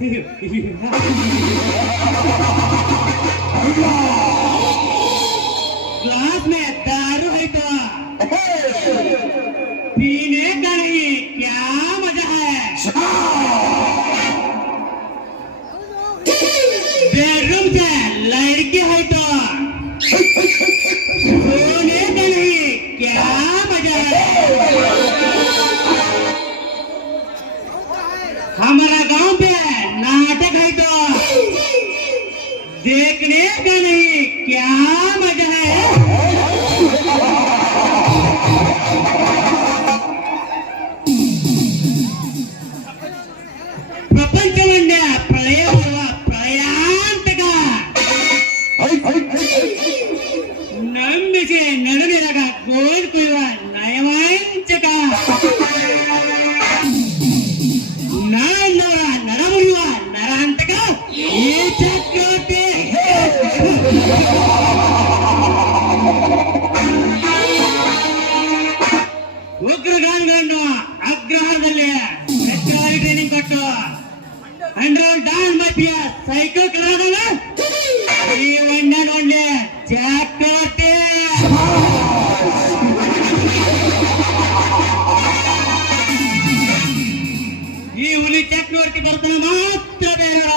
Glass में दारू है तो पीने का नहीं, क्या मजा है। बेडरूम से लड़की है तो सोने का नहीं, क्या मजा है। हमारा गांव पे नाटक है तो देखने का नहीं, क्या मजा है। ಪ್ರಪಂಚವನ್ನ ಪ್ರಳಯ ಪ್ರಳಯಾಂತಕ ನಂಬಿಕೆ ನಡೆದಾಗ ಗೋಲ್ ಕುಯ್ಯುವ ನಯವಾಂಚಕ ನಾನ್ನವರ ನರಮುರಿಯುವ ನರಾಂತಕ ಈ ಚಕ್ರವರ್ತಿ. ಉಗ್ರಗಾಮಿಗಳನ್ನು ಅಗ್ರಹಾರದಲ್ಲಿ ಹೆಚ್ಚುವರಿ ಟ್ರೈನಿಂಗ್ ಕೊಟ್ಟು ಅಂಡರ್ ಡಾನ್ ಮಧ್ಯ ಸೈಕಲ್ ಕಲಾದಾಗ ಈ ಒಂದೇ ಚಕ್ರವರ್ತಿ. ಈ ಹುಲಿ ಚಕ್ರವರ್ತಿ ಬರ್ತಾನೆ ಮಾತ್ರ ಬೇರೆಯವ.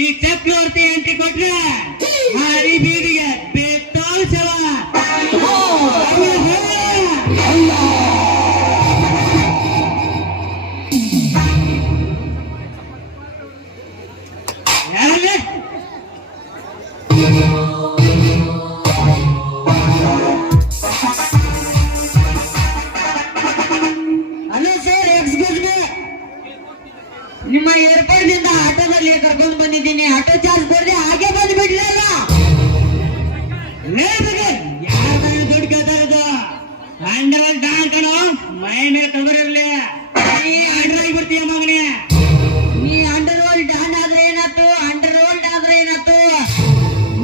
ಈ ಚಕ್ರವರ್ತಿ ಎಂಟ್ರಿ ಕೊಟ್ರೆ ಹಾರಿ ಬೀಡಿಗೆ ಬೇತಾಳ್ ಸೇವ. ನಿಮ್ಮ ಏರ್ಪೋರ್ಟ್ ನಿಂದ ಆಟೋದಲ್ಲಿ ಕರ್ಕೊಂಡು ಬಂದಿದ್ದೀನಿ. ಆಟೋ ಚಾರ್ಜ್ ಕೊಡದೆ ಹಾಗೆ ಬಂದು ಬಿಡ್ಲಲ್ಲ. ಯಾರ ದುಡ್ಡು ಕೇಳ್ತಾರದು ಅಂಡರ್ ಡಾನ್ ಕಣೋ, ಮೈ ಮೇಲೆ ಕಬರಿರ್ಲಿ. ನೀ ಅಂಡರ್ ಆಗಿ ಬರ್ತೀಯ ಮಗನೇ. ನೀ ಅಂಡರ್ ವರ್ಲ್ಡ್ ಡಾನ್ ಆದ್ರೆ ಏನಾಯ್ತು, ಅಂಡರ್ ವರ್ಲ್ಡ್ ಆದ್ರೆ ಏನಾಯ್ತು.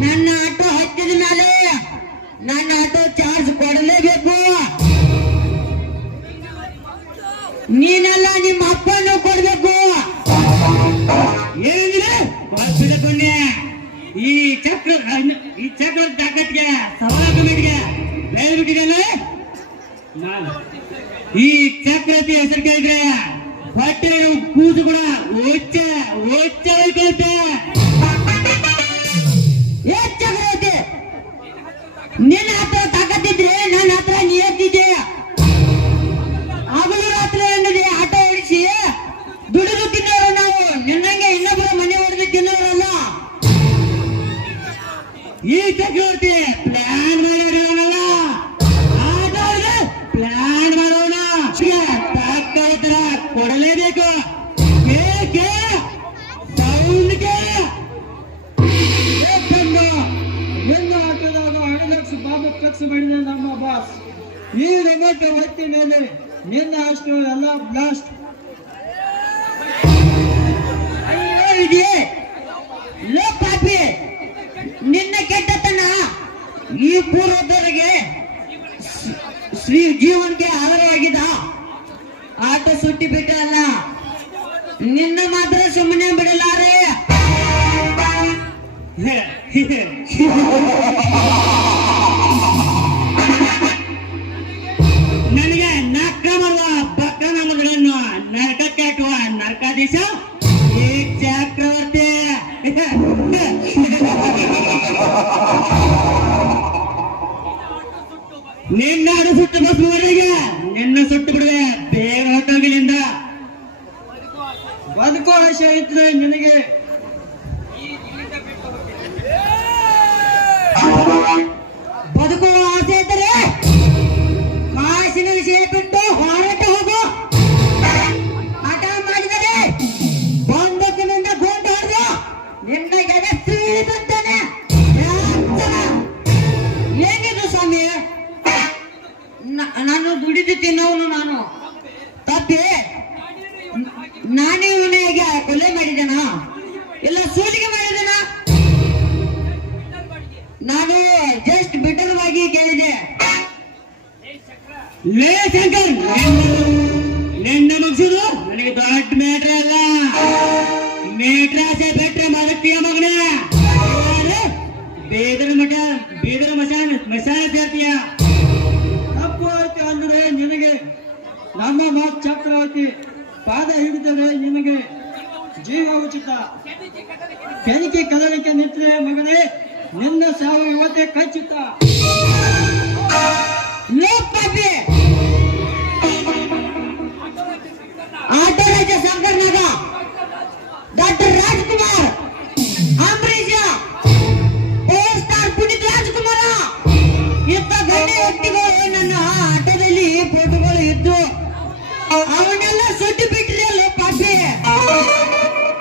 ನನ್ನ ಆಟೋ ಹತ್ತಿದ ಮೇಲೆ ನನ್ನ ಆಟೋ ಚಾರ್ಜ್ ಕೊಡಲೇಬೇಕು. ನೀನೆಲ್ಲ ನಿಮ್ಮ ಅಪ್ಪನ್ನು ಕೊಡ್ಬೇಕು. ಏನಿದ್ರೆ ಈ ಚಕ್ರ ತಾಕತ್ಗೆ ಸವಾಲ ಕಮಿಟಿಗೆ ಹೇಳ್ಬಿಟ್ಟಿದ್ದೇನೆ. ಈ ಚಕ್ರವರ್ತಿ ಹೆಸರು ಕೇಳಿದ್ರೆ ಹೊಟ್ಟೆ ಕೂಸು ಕೂಡ ಒಚ್ಚ ಹೊಯ್ಕೊಳ್ತೆ. ಏ ಚಕ್ರವರ್ತಿ, ನಿನ್ನ ಹತ್ರ ತಾಕತ್ತಿದ್ರೆ ನನ್ನ ಹತ್ರ ನೀ ಎತ್ತಿದ್ದೆ. ಹಗಲು ರಾತ್ರಿ ಅನ್ನೋದೇ ಆಟೋ ಓಡಿಸಿ ದುಡಿದು ತಿನ್ನೋರು ನಾವು. ನಿನ್ನಂಗೆ ಇನ್ನೊಬ್ಬರ ಮನೆ ಹೊಡೆದು ತಿನ್ನೋರಲ್ಲ. ಈ ಚಕ್ರವರ್ತಿ ಪ್ಲಾನ್ ಮಾಡೋಣ, ಆಟೋಗೆ ಪ್ಲಾನ್ ಮಾಡೋಣ. ತಾಕತ್ತರ ಕೊಡಲೇಬೇಕು. ಸೌಂಡ್ಗೆ ನಿನ್ನ ಆಟೋದಾಗ 1 ಲಕ್ಷ ಬಾಬು ಖರ್ಚು ಮಾಡಿದ ನಮ್ಮ ಬಾಸ್. ಈ ರಿಮೋಟ್ ಹೊತ್ತಿ ಮೇಲೆ ನಿನ್ನ ಅಷ್ಟು ಎಲ್ಲ ಬ್ಲಾಸ್ಟ್. ಲೋ ಪಾಪಿ, ನಿನ್ನ ಕೆಟ್ಟತನ ಈ ಪೂರ್ವದವರಿಗೆ ಶ್ರೀ ಜೀವನ್ಗೆ ಆಧಾರವಾಗಿದ್ದ. ಆಟ ಸುಟ್ಟಿ ಬಿಟ್ಟಲ್ಲ, ನಿನ್ನ ಮಾತ್ರ ಸುಮ್ಮನೆ ಬಿಡಲಾರೆ. ನನಗೆ ನಕ್ಕ ಮಾಡುವ ಬಕ್ಕ ನಮ್ಮಗಳನ್ನು ನರಕಕ್ಕೆ ಹಾಕುವ ನರಕಾಧೀಶ ಈ ಚಕ್ರವರ್ತಿ. ನಿನ್ನ ಸುಟ್ಟು ಬಸ್ ಮನೆಗೆ ನಿನ್ನ ಸುಟ್ಟು ಬಿಡುವೆ. ಬೇಗ ಹೊಟ್ಟೋಗಿನಿಂದ ಬದುಕೋ ಆಶೆ ಇದ್ರೆ ನಿನಗೆ. ಬದುಕುವ ಆಸೆ ಇದ್ದರೆ ಕಾಸಿನ ವಿಷಯ ಬಿಟ್ಟು ಹೊರಟು ಹೋಗು. ಆಟ ಮಾಡಿದರೆ ಬಂದೂಕಿನಿಂದ ಗೊಂಡು ಹೊಡೆದು ನಿನ್ನ ಗೆದೆ ಸೀಳುತ್ತಾನೆ. ಏನಿದು ಸ್ವಾಮಿ, ನಾನು ದುಡಿದು ತಿನ್ನೋನು. ನಾನು ತಪ್ಪಿ ನಾನೇ ಇವನಿಗೆ ಕೊಲೆ ಮಾಡಿದನ ಇಲ್ಲ ಸೂಲಿಗೆ ಮಾಡಿದನ? ನಾನು ಜಸ್ಟ್ ಬಿಟ್ಟರವಾಗಿ ಕೇಳಿದೆ. ಲೇ ಶಂಕರ್, ನಿನ್ನ ಮುಗಿಸಿದ್ರು ನನಗೆ ದೊಡ್ಡ ಯುವತಿ ಪಾದ ಹಿಡಿದರೆ ನಿನಗೆ ಜೀವ ಉಚಿತ. ಬೆಂಕಿ ಕದಲಿಕೆ ನಿಂತರೆ ಮಗನೇ ನಿನ್ನ ಸಾವು ಯುವತಿ ಖಚಿತ. ಲೋಕಪಾಪಿ auto Raja Shankar Nag doctor Rajkumar Ambareesh power star Puneeth Rajkumar ಇಂಥ ಗಣ್ಯ ವ್ಯಕ್ತಿಗಳು ನನ್ನ ಆಟೋದಲ್ಲಿ ಫೋಟೋಗಳು ಇದ್ದು ಅವನ್ನೆಲ್ಲ ಸುಟ್ಟು ಬಿಟ್ರಿ ಲೋಕಪಾಪಿ.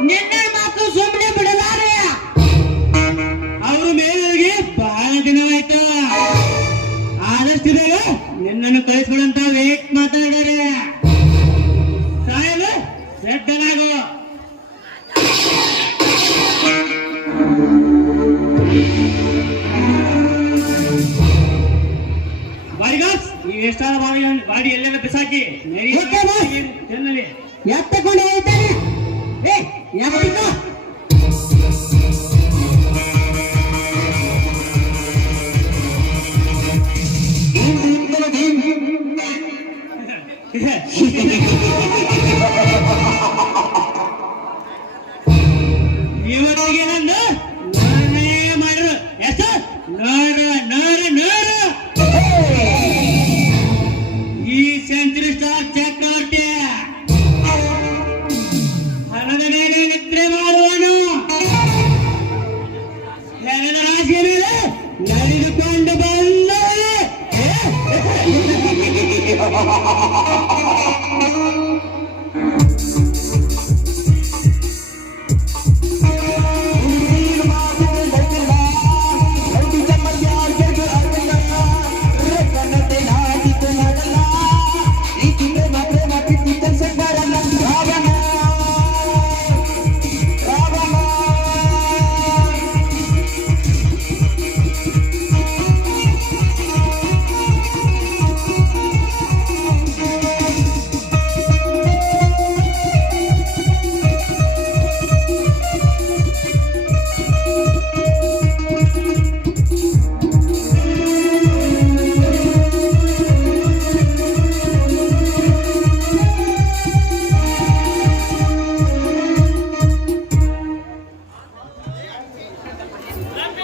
ನಿನ್ನ ಮಾತು ಸುಮ್ಮನೆ ಬಿಡಲಾರೆ. ಅವ್ರ ಮೇಲಿಗೆ ಬಹಳ ದಿನವಾಯ್ತು. ಆದಷ್ಟು ಬೇಗ ನಿನ್ನನ್ನು ಕಳಿಸ್ಕೊಡಂತ ವೇಟ್ ಮಾತಾಡಿದರೆ ಸಾಯಲು ಸಿದ್ಧನಾಗು. ಎಷ್ಟಾದ ಬಾಡಿ ಎಲ್ಲೆಲ್ಲ ಬಿಸಾಕಿ ಚೆನ್ನಲ್ಲಿ ಎತ್ತಕೊಂಡು ಹೋಗ್ತಾನೆ. ಇವರಿಗೆ ನಂದು ಮಾಡ್ರು ಎಷ್ಟು ನೋಡು ನೋಡು ನೋಡು. ಈ ಸೆಂಚುರಿ ಸ್ಟಾರ್ ಚಕ್ರವರ್ತಿ ಹಣದ ಮೇಲೆ ನಿದ್ರೆ ಮಾಡುವನು. ಹೆಣದ ರಾಶಿಯ ಮೇಲೆ ನಡೆದುಕೊಂಡು ಬಂದ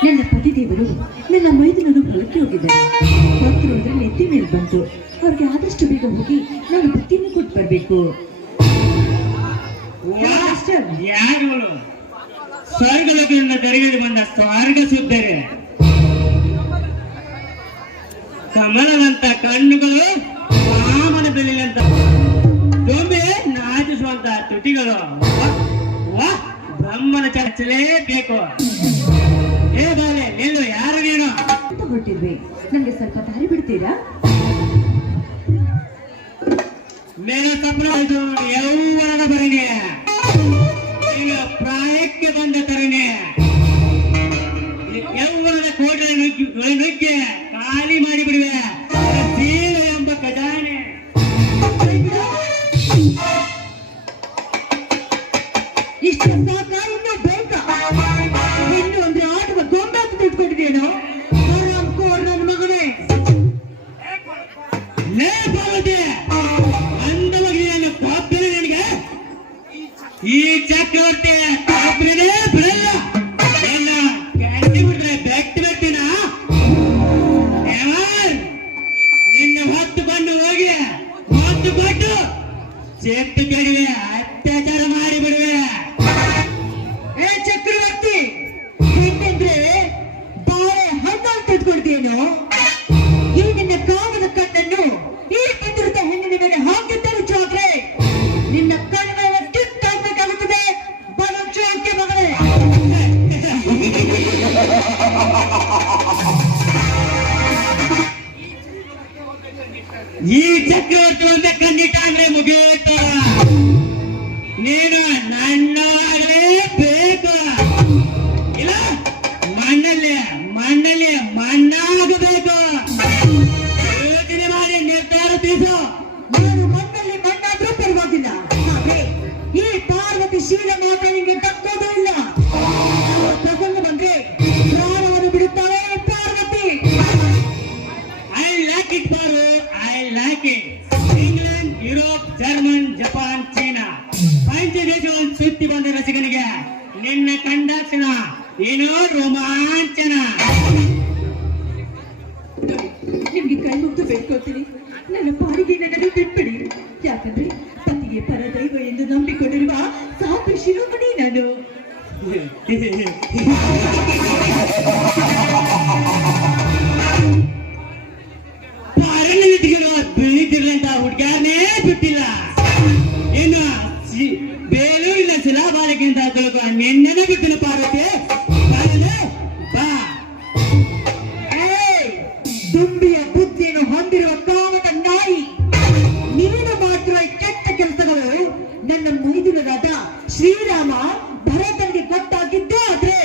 ನನ್ನ ಪತಿದೇವರು ನನ್ನ ಮೈದುನರು ಹೊಲಕ್ಕೆ ಹೋಗಿದ್ದಾರೆ. ಭಕ್ತರು ಅದರ ನೆತ್ತಿ ಮೇಲೆ ಬಂತು. ಅವ್ರಿಗೆ ಆದಷ್ಟು ಬೇಗ ಹೋಗಿ ನಾನು ಬುತ್ತಿಯನ್ನು ಕೊಟ್ಟು ಬರಬೇಕು. ಯಾರುಗಳು ಸ್ವರ್ಗಲೋಕದಿಂದ ತೆರೆಗೆ ಬಂದ ಸ್ವರ್ಗ ಸುದ್ದರೆ ಕಮಲದಂತ ಕಣ್ಣುಗಳು ರಾಮನ ಬೆಲೆಯಂತ ದೊಂಬೆ ನಾಚಿಸುವಂತ ತುಟಿಗಳು ಬ್ರಹ್ಮನ ಚರ್ಚಲೇಬೇಕು. ಏ ಬಾಲೆ ನಿಲ್ಲು, ಯಾರು ನೀನು ಅಂತ ಹೊರಟಿದ್ವಿ. ನನಗೆ ಸ್ವಲ್ಪ ದಾರಿ ಬಿಡ್ತೀರಾ? ಮೇಲ ತಪ್ಪು ಯೌವನದ ಬರನೆ, ಈಗ ಪ್ರಾಯಕ್ಕೆ ಬಂದ ತರನೆ, ಯೌವನದ ಕೋಟೆ ನುಗ್ಗೆ ಖಾಲಿ ಮಾಡಿಬಿಡುವೆ ಜೀವ ಎಂಬ ಖಜಾನೆ. ಇಷ್ಟು ಸಾಕ? ಇನ್ನೂ ಬೇಕಾ? ಇನ್ನು ಅಂದ್ರೆ ಆಟದ ಗೊಂಬೆ ಅಂತ ತಿಳ್ಕೊಂಡಿದ್ದೇನೋ? ನನ್ನ ಮಗನೇ ಲೇ ಪಾರ್ವತಿ, ಅಂದ ಮಗನಿಯನ್ನು ಕಾಪಿನ ನನಗೆ ಈ ಚಕ್ರವರ್ತಿ ಕಾಪಿನೇ ಬಿಡಲ್ಲ. ಎಲ್ಲ ಕ್ಯಾಂಟಿ ಬಿಟ್ರೆ ಬೆಟ್ಟಿ ಬೆಟ್ಟಿನ ನಿನ್ನ ಹೊತ್ತುಕೊಂಡು ಹೋಗಿ ಹೊತ್ತು ಕೊಟ್ಟು ಚೆಟ್ಟು ಕೆಡವೆ ಅತ್ಯಾಚಾರ ಮಾಡಿ ಬಿಡುವೆ. ಏ ಚಕ್ರವರ್ತಿ, ಹೆಣ್ಣಂದ್ರೆ ಬಾಳೆ ಹಣ್ಣಲ್ಲಿ ತಿಳ್ಕೊಳ್ತೀನೋ? ಈ ನಿನ್ನ ಕಾಮದ ಕಣ್ಣನ್ನು ಈ ಕಿತ್ತಿರುತ್ತ ಹೆಣ್ಣಿನ ಮೇಲೆ ಹಾಕಿದ್ದರು ಚೋಕ್ರೆ ನಿನ್ನ ಕಣ್ಣನ್ನು ಕಿತ್ತಾಗಬೇಕಾಗುತ್ತದೆ. ಬಲ ಚೋಕೆ ಮಗಳೇ. ಈ ಚಕ್ರವರ್ತಿ ಒಂದೇ ಕಣ್ಣಿಟ್ಟ ಅಂದ್ರೆ ಮುಗಿಯುತ್ತ. ನೀನು ನನ್ನಾಗಲೇಬೇಕು, ಇಲ್ಲ ಮಣ್ಣಲ್ಲಿ ಮಣ್ಣಲ್ಲಿ ಮಣ್ಣಾಗಬೇಕು. ಯೋಚನೆ ಮಾಡಿ ನಿರ್ಧಾರ ತಿಳಿಸು. ನಾನು ಮಣ್ಣಲ್ಲಿ ಮಣ್ಣಾದ್ರೂ ಪರವಾಗಿಲ್ಲ. ಆದ್ರೆ ಈ ಪಾರ್ವತಿ ಶೀಲ ಮಾತ್ರ ನಿಮಗೆ ತಕ್ಕೋದೂ ಇಲ್ಲ. ಪ್ರಸಂಗ ಬಂದ್ರೆ ಪ್ರಾಣವನ್ನು ಬಿಡುತ್ತಾಳೆ Parvati. I like it Paru, I like it. England, Europe, German, Japan ಪಂಚದೇಶವನ್ನು ಸುತ್ತಿ ಬಂದ ರಸಿಕನಿಗೆ ನಿನ್ನ ಕಂಡಾಕ್ಷಣ ಏನೋ ರೋಮಾಂಚನ. ನಿಮ್ಗೆ ಕೈ ಮುಗ್ದು ಬೇಡ್ಕೊಳ್ತೀನಿ, ನನ್ನ ಪಾಡಿಗೆ ನನ್ನನ್ನು ಬಿಟ್ಬಿಡಿ. ಯಾಕಂದ್ರೆ ಪತಿಗೆ ಪರದೈವ ಎಂದು ನಂಬಿಕೊಂಡಿರುವ ಸಾಕು ಶಿರೋಮಣಿ ನಾನು. ಬೀಳಿದಿರ್ಲಂತ ಹುಡುಗಾರನೇ ಬಿಟ್ಟಿಲ್ಲ. ಇನ್ನು ಬೇಲೂರಿನ ಶಿಲಾಬಾಲಕ್ಕಿಂತ ನಿನ್ನನೆ ಬಿಟ್ಟಿನ ಪಾರ್ವತಿ ಬಾ. ದುಂಬಿಯ ಬುದ್ಧಿಯನ್ನು ಹೊಂದಿರುವ ಕಾಮದ ನಾಯಿ ನೀನು ಮಾಡುವ ಕೆಟ್ಟ ಕೆಲಸಗಳು ನನ್ನ ಮೈದುನರಾದ ಶ್ರೀರಾಮ ಭರತನಿಗೆ ಗೊತ್ತಾಗಿದ್ದೇ ಆದ್ರೆ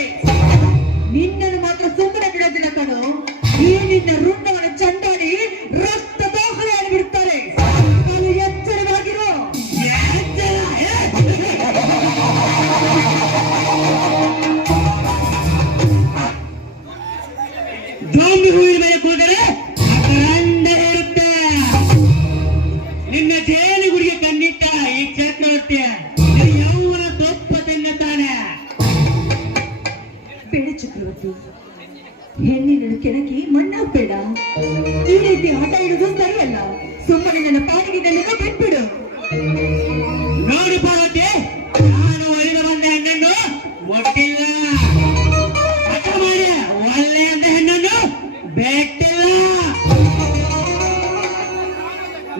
ನಿನ್ನನ್ನು ಮಾತ್ರ ಸುಮ್ಮನೆ ಬಿಡೋದಿಲ್ಲ ಕಣೋ. ಈ ನಿನ್ನ ರುಂಡವನ್ನು ಚಂಡಾಡಿ ರಕ್ತದೋಹನೆ ಬಿಡ್ತಾರೆ. ಎಚ್ಚರವಾಗಿರೋ. ದ್ರೋಣಿ ಹೂವಿನ ಮೇಲೆ ಕೂದರೆ ಅಪರಂಡ ಇರುತ್ತೆ. ನಿನ್ನ ಜೇನು ಗುಡಿಗೆ ಕಣ್ಣಿಟ್ಟ ಈ ಚಕ್ರವರ್ತಿ ಯೌವನ ತೊಪ್ಪ ತಿನ್ನುತ್ತಾನೆ. ಬೇಡ ಚಕ್ರವರ್ತಿ, ಹೆಣ್ಣಿನ ಕೆಣಕಿ ಮಣ್ಣಾಗ್ಬೇಡ. ಈ ರೀತಿ ಆಟ ಇಡುವುದು ಸರಿಯಲ್ಲ. ಸುಮ್ಮನೆ ನನ್ನ ಪಾಡಿಗೆ ನನ್ನನ್ನು ಬಿಟ್ಬಿಡು. ನೋಡಿ ಪಾರ್ವತಿ, ನಾನು ಒಲಿದು ಬಂದ ಹೆಣ್ಣನ್ನು ಮುಟ್ಟಿಲ್ಲ. ಹಠ ಮಾಡಿ ಒಳ್ಳೆ ಅಂದ ಹೆಣ್ಣನ್ನು ಬೆಟ್ಟಿಲ್ಲ.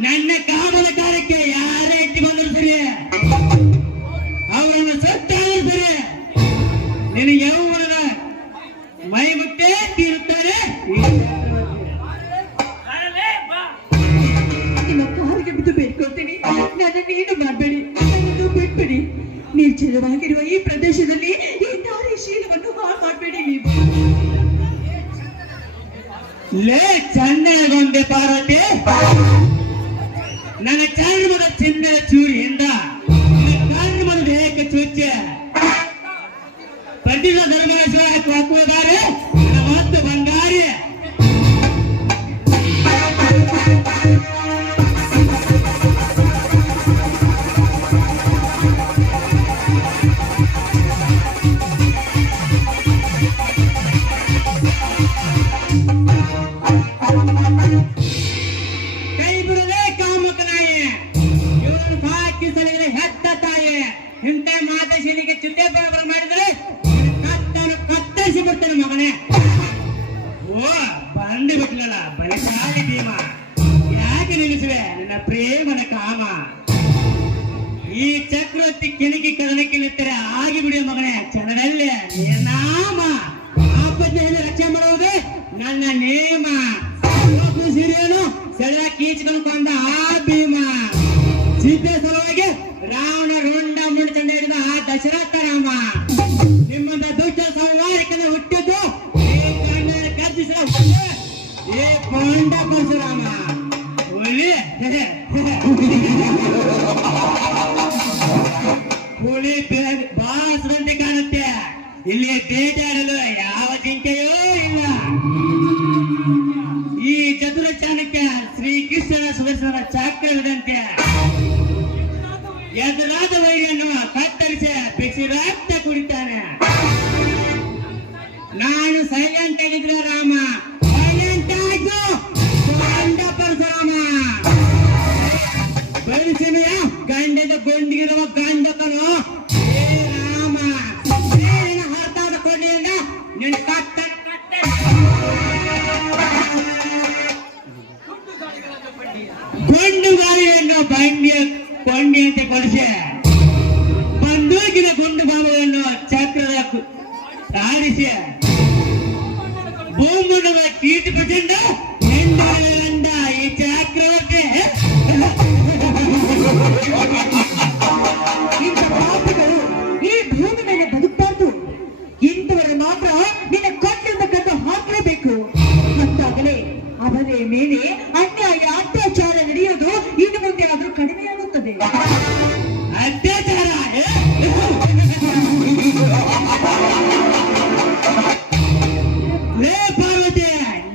ನನ್ನ ಕಾಮದ ಕಾರ್ಯಕ್ಕೆ ಯಾರೇ ಇಟ್ಟು ಬಂದ್ರು ಸರಿ, ಅವರನ್ನು ಸತ್ತಾದರೂ ಸರಿ, ನಿನ್ನ ಯೌವನದ ಮೈ ಮುಟ್ಟೆ ತೀರುತ್ತಾರೆ. ನಿಮ್ಮ ಕಾಲಿಗೆ ಬಿದ್ದು ಬೇಡ್ಕೊಳ್ತೀನಿ, ನನ್ನನ್ನು ಏನು ಮಾಡಬೇಡಿ, ನನ್ನನ್ನು ಬಿಟ್ಬಿಡಿ. ನಿರ್ಜಲವಾಗಿರುವ ಈ ಪ್ರದೇಶದಲ್ಲಿ ಈ ನಾರಿ ಶೀಲವನ್ನು ಹಾಳು ಮಾಡಬೇಡಿ ನೀವು. ಲೇ ಚಂದಗೊಂಡೆ ಪಾರ್ವತಿ, ನನ್ನ ಚರ್ಮದ ಚಿನ್ನದ ಚೂರಿಯಿಂದ ಚರ್ಮದ ದೇಹಕ್ಕೆ ಚುಚ್ಚೆ ಪಟ್ಟಿದ ಧರ್ಮೇಶ್ವರ ಹಾಕುವುದಾರೆ ಮತ್ತು ಬಂಗಾರಿ. ಕೈ ಬಿಡಲೇ ಕಾಮಕನಾಯಿ, ಇವನು ಸಾಕಿಸಲಿಲ್ಲ ಹೆತ್ತ ತಾಯಿ. ಇಂಥ ಮಾತಶೀಲಿಗೆ ಚುತ್ತೆ ಬರಬರ ಮಾಡಿದ್ರೆ ಕತ್ತರಿಸಿ ಬಿಡ್ತೇನೆ ಮಗನೇ. ಓ ಬಂದು ಬಿಟ್ಲಲ್ಲ ಬಲಶಾಲಿ ಭೀಮ, ಯಾಕೆ ನಿಲ್ಲಿಸುವೆ ನನ್ನ ಪ್ರೇಮನ ಕಾಮ. ಈ ಚಕ್ರವರ್ತಿ ಕೆಣಕಿ ಕದನಕ್ಕೆ ನಿಂತರೆ ಆಗಿ ಬಿಡುವ ಮಗನೇ ಚರಣದಲ್ಲಿ ನಾಮ. ಆಪತ್ತೆಯನ್ನು ರಕ್ಷಣೆ ಮಾಡುವುದು ನನ್ನ ನೇಮ. ಸಿರಿಯನು ಸೆಳೆದ ಕೀಚಿಕೊಂಡು ಕೊಂದ ಆ ಭೀಮ. ಸೀತೆ ಸಲುವಾಗಿ ರಾವಣ ರುಂಡ ಮುಂಡಚಂಡ ಹಿಡಿದ ಆ ದಶರಥ ರಾಮ. ನಿಮ್ಮಂತ ದುಷ್ಟ ಸಂವಾರಿಕನ ಹುಟ್ಟಿದ್ದು ಈ ಕಣ್ಣನ ಕರ್ಜಿಸಿದ ಏ ಪೌಂಡ ಪರಶುರಾಮ. ಹುಲಿ ಹುಲಿ ಬಾಸರಂತೆ ಕಾಣುತ್ತೆ. ಇಲ್ಲಿ ಬೇಟೆಯಾಡಲು ಯಾವ ಜಿಂಕೆಯೂ ಇಲ್ಲ. ಈ ಚತುರ ಚಾಣಕ್ಯ ಶ್ರೀಕೃಷ್ಣನ ಸುದರ್ಶನ ಚಾಕ್ರದಂತೆ ಎದುರಾದ ವೈರಿಯನ್ನು ಕತ್ತರಿಸಿ ಬಿಸಿ ರಕ್ತ ಕುಡಿತಾನೆ. ನಾನು ಸೈಲೆಂಟ್ ಆಗಿದ್ರೆ ರಾಮ, ಸೈಲೆಂಟ್ ಆಯ್ತು ಪೌಂಡ ಪರಶುರಾಮ. ಬೆಳೆಸಿನೆಯ ಗಂಡದ ಗೊಂಡಿಗಿರುವ ಗಂಡಕನು ಏ ರಾಮ, ನೀರಿನ ಹೊರತಾದ ಕೊಂಡಿಯಿಂದ ನಿನ್ನ ಗುಂಡು ಗಾಳಿಯನ್ನು ಕೊಂಡಿಯಂತೆ ಕೊಡಿಸಿ ಬಂದೂಕಿನ ಗುಂಡು ಬಾಬುವನ್ನು ಚಕ್ರದ ಆಡಿಸಿ ಭೂಮಂಡಲದ ಕೀರ್ತಿ ಪ್ರಚಂಡ ಎಂದ ಈ ಚಕ್ರವರ್ತಿ. ಇಂಥ ಪಾಪಿಗಳು ಈ ಭೂಮಿ ಮೇಲೆ ಬದುಕಬಾರ್ದು. ಇಂಥವರ ಮಾತ್ರ ನಿನ್ನ ಕೊಂಡೆಂದು ಕದ್ದು ಹಾಕಲೇಬೇಕು. ಅಂತಾಗಲೇ ಅವರ ಮೇಲೆ ಅನ್ಯಾಯ ಅತ್ಯಾಚಾರ ನಡೆಯೋದು ಇನ್ನು ಮುಂದೆ ಆದ್ರೂ ಕಡಿಮೆಯಾಗುತ್ತದೆ. ಅತ್ಯಾಚಾರ ಲೇ ಪಾರ್ವತಿ,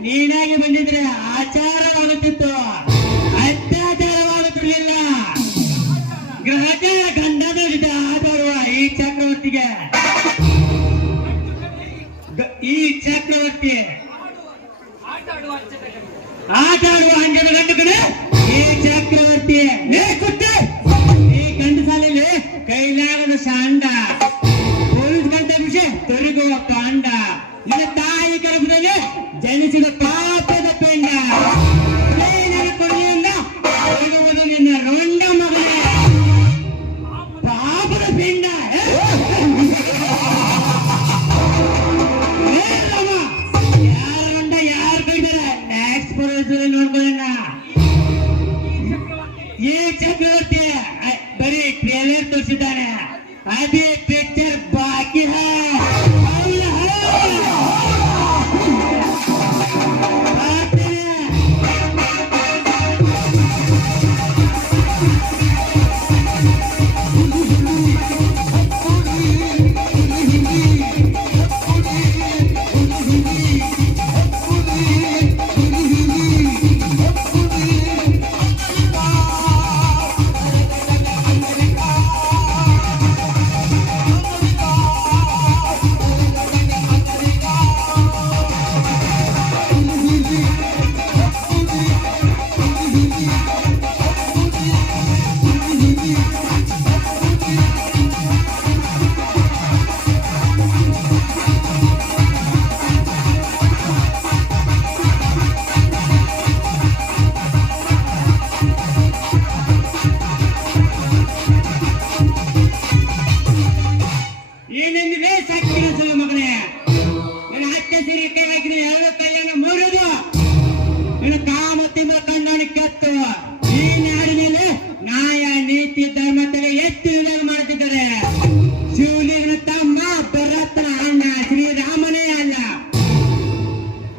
ನೀನಾಗಿ ಬಂದಿದ್ರೆ ಆಚಾರವಾಗುತ್ತಿತ್ತು, ಅತ್ಯಾಚಾರವಾಗುತ್ತಿರಲಿಲ್ಲ. ಗಂಡನ ಜೊತೆ ಆಡುವ ಈ ಚಕ್ರವರ್ತಿಗೆ ಈ ಚಕ್ರವರ್ತಿ ಆಟ ಆಡುವ ಅಂಜನ ಗಂಡು ಕಡೆ ಈ ಚಕ್ರವರ್ತಿ ಈ ಗಂಡು ಸಾಲಲ್ಲಿ ಕೈಲಾಗದ ಶಾಂಡ ಪೊಲೀಸ್ ಗಂಟ ವಿಷಯ ತೊರಿಗುವ ಕಾಂಡ ನಿನ್ನ ತಾಯಿ ಗರ್ಭದಲ್ಲಿ ಜನಿಸಿದ ಪಾಪದ ಪಿಂಡ ಕೊನೆಯಿಂದ ತೊರಿಗುವುದು ನಿನ್ನ ರೊಂಡ ಮಗನೇ ಪಾಪದ ಪಿಂಡ ಯಾರ ರೊಂಡ ಯಾರು ಕೈದಾರೆ ನೆಕ್ಸ್ಟ್ ಬರೋದ್ರಲ್ಲಿ ನೋಡ್ಬೋದಣ್ಣ ಈ ಚಕ್ರವರ್ತಿ ಬರೀ ಟ್ರೇಲರ್ ತೋರಿಸಿದ್ದಾನೆ ಅದೇ ಪಿಕ್ಚರ್ ಬಾಕಿ ಹೈ ಏನೆಂದ್ರೆ ಸಾಕ್ಷಿ ಮಗನೇ ನನ್ನ ಹತ್ತೆ ಸರಿ ಕೈ ಹಾಕಿದ್ರೆ ಎರಡು ಕೈಯನ್ನು ಮುರಿದು ನನ್ನ ಕಾಮತ್ತಿಂದ ಕಣ್ಣಾಣಿ ಕೆತ್ತು ಈ ನಾಡಿನಲ್ಲಿ ನ್ಯಾಯ ನೀತಿ ಧರ್ಮದಲ್ಲಿ ಎತ್ತಿ ವಿಧಾನ ಮಾಡುತ್ತಿದ್ದಾರೆ ಶಿವಲಿಂಗನ ತಮ್ಮ ಭರತನ ಅಣ್ಣ ಶ್ರೀರಾಮನೇ ಅಲ್ಲ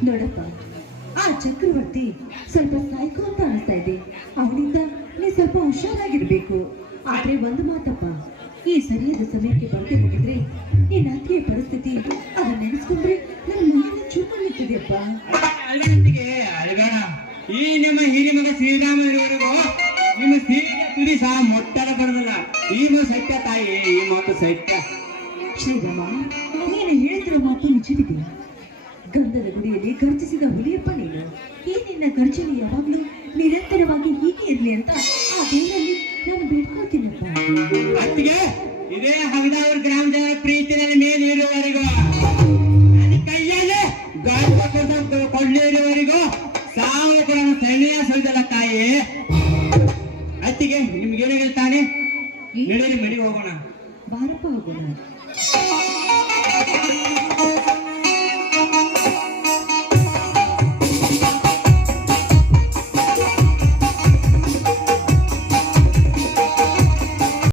ನೋಡಪ್ಪ ಆ ಚಕ್ರವರ್ತಿ ಸ್ವಲ್ಪ ಸೈಕೋ ಅಂತ ಅನಿಸ್ತಾ ಇದೆ ಅವನಿಂದ ನೀ ಸ್ವಲ್ಪ ಹುಷಾರಾಗಿರ್ಬೇಕು ಆದ್ರೆ ಒಂದು ಮಾತಪ್ಪ ಈ ಸರಿಯಾದ ಸಮಯಕ್ಕೆ ಬರದೆ ಹೋಗಿದ್ರೆ ನಿನ್ನ ಅತ್ತಿಗೆ ಪರಿಸ್ಥಿತಿ ಅದನ್ನ ನೆನೆಸ್ಕೊಂಡ್ರೆ ನನ್ನ ಮನೆಯ ಚೂಪಲ್ಲಿಟ್ಟಿದೆಯಪ್ಪ ಅಲ್ಲಿಗೆ ಅಳಬೇಡ ಈ ನಿಮ್ಮ ಹಿರಿ ಮಗ ಶ್ರೀರಾಮನಿವರೆಗೂ ನಿಮ್ಮ ಸೀಟಿನ ತುದಿ ಸಹ ಮೊಟ್ಟಲ ಬರೋದಿಲ್ಲ ಈ ಸತ್ಯ ತಾಯಿ ಈ ಮಾತು ಸತ್ಯ ಶ್ರೀರಾಮ ನೀನು ಹೇಳಿದಿರೋ ಮಾತು ನಿಜವಿದೆ ಗಂಧದ ಗುಡಿಯಲ್ಲಿ ಗರ್ಜಿಸಿದ ಹುಲಿಯಪ್ಪ ನೀನು ಈ ನಿನ್ನ ಗರ್ಜನೆ ಯಾವಾಗ್ಲೂ ನಿರಂತರವಾಗಿ ಹೀಗೆ ಇರ್ಲಿ ಅಂತ ಆ ದೇವರಲ್ಲಿ ನಾನು ಬೇಡ್ಕೊಳ್ತೀನಪ್ಪ ಅತ್ತಿಗೆ ಇದೇ ಹಗದಾವೂರು ಗ್ರಾಮ ಜನರ ಪ್ರೀತಿಯಲ್ಲಿ ಮೇಲೆ ಇರುವವರೆಗೂ ನನ್ನ ಕೈಯಲ್ಲಿ ಗರ್ಭ ಕೊಳ್ಳಿರುವವರೆಗೂ ಸಾವು ಕೂಡ ಸೆಳೆಯ ಸೌದಲ್ಲ ತಾಯಿ ಅತ್ತಿಗೆ ನಿಮ್ಗೇನು ಹೇಳ್ತಾನೆ ನಡೀರಿ ಮನೆಗೆ ಹೋಗೋಣ ಬಾರಪ್ಪ ಹೋಗೋಣ